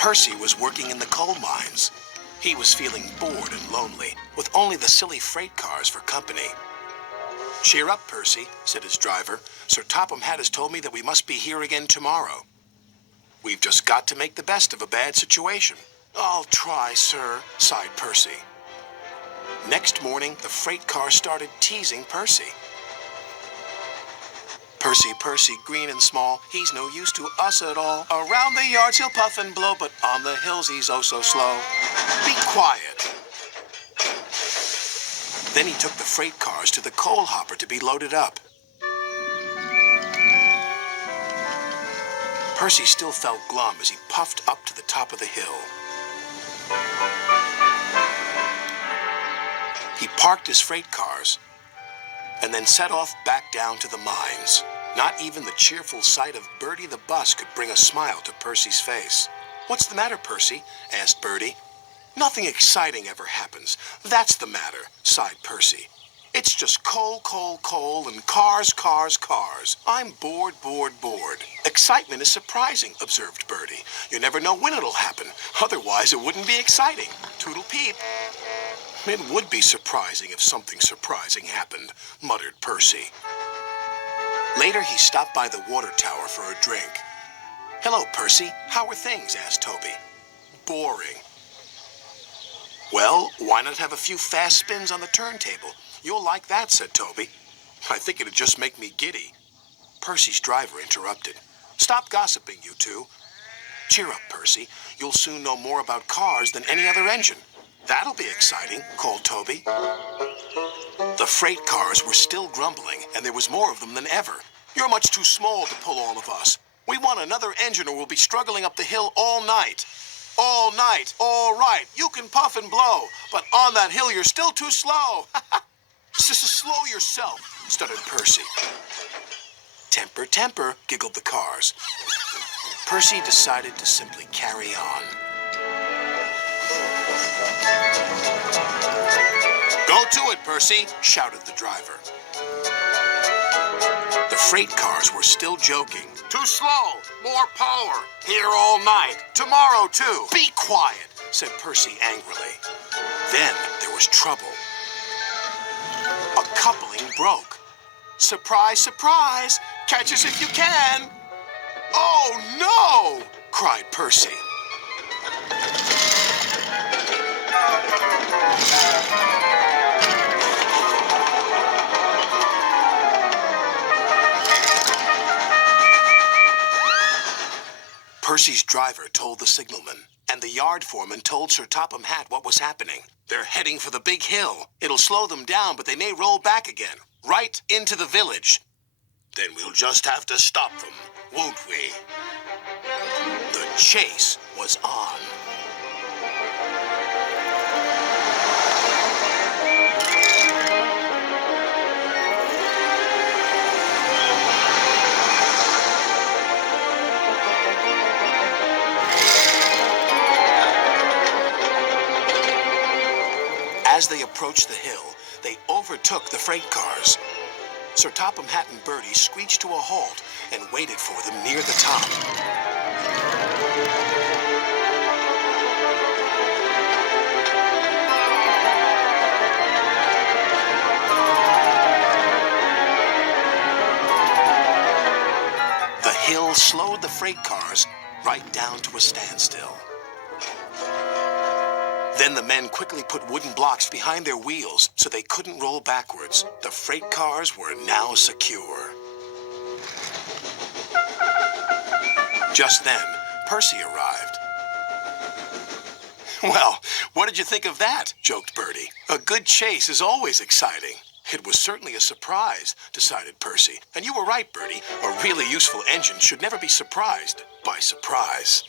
Percy was working in the coal mines. He was feeling bored and lonely, with only the silly freight cars for company. "Cheer up, Percy," said his driver. "Sir Topham Hatt has told me that we must be here again tomorrow. We've just got to make the best of a bad situation." "I'll try, sir," sighed Percy. Next morning, the freight car started teasing Percy. "Percy, Percy, green and small, he's no use to us at all. Around the yards he'll puff and blow, but on the hills he's oh so slow. Be quiet." Then he took the freight cars to the coal hopper to be loaded up. Percy still felt glum as he puffed up to the top of the hill. He parked his freight cars and then set off back down to the mines. Not even the cheerful sight of Bertie the bus could bring a smile to Percy's face. "What's the matter, Percy?" asked Bertie. "Nothing exciting ever happens. That's the matter," sighed Percy. "It's just coal, coal, coal, and cars, cars, cars. I'm bored, bored, bored." "Excitement is surprising," observed Bertie. "You never know when it'll happen. Otherwise, it wouldn't be exciting. Toodle peep." "It would be surprising if something surprising happened," muttered Percy. Later, he stopped by the water tower for a drink. "Hello, Percy. How are things?" asked Toby. "Boring." "Well, why not have a few fast spins on the turntable? You'll like that," said Toby. "I think it'd just make me giddy." Percy's driver interrupted. "Stop gossiping, you two. Cheer up, Percy. You'll soon know more about cars than any other engine." "That'll be exciting," called Toby. The freight cars were still grumbling, and there was more of them than ever. "You're much too small to pull all of us. We want another engine or we'll be struggling up the hill all night." "All night, all right. You can puff and blow, but on that hill you're still too slow." Slow yourself," stuttered Percy. "Temper, temper," giggled the cars. Percy decided to simply carry on. "Go to it, Percy," shouted the driver. The freight cars were still joking. "Too slow, more power, here all night, tomorrow too." "Be quiet," said Percy angrily. Then there was trouble. A coupling broke. "Surprise, surprise, catch us if you can." "Oh no!" cried Percy. Percy's driver told the signalman, and the yard foreman told Sir Topham Hatt what was happening. "They're heading for the big hill. It'll slow them down, but they may roll back again, right into the village. Then we'll just have to stop them, won't we?" The chase was on. As they approached the hill, they overtook the freight cars. Sir Topham Hatt and Bertie screeched to a halt and waited for them near the top. The hill slowed the freight cars right down to a standstill. Then the men quickly put wooden blocks behind their wheels so they couldn't roll backwards. The freight cars were now secure. Just then, Percy arrived. "Well, what did you think of that?" joked Bertie. "A good chase is always exciting." "It was certainly a surprise," decided Percy. "And you were right, Bertie. A really useful engine should never be surprised by surprise."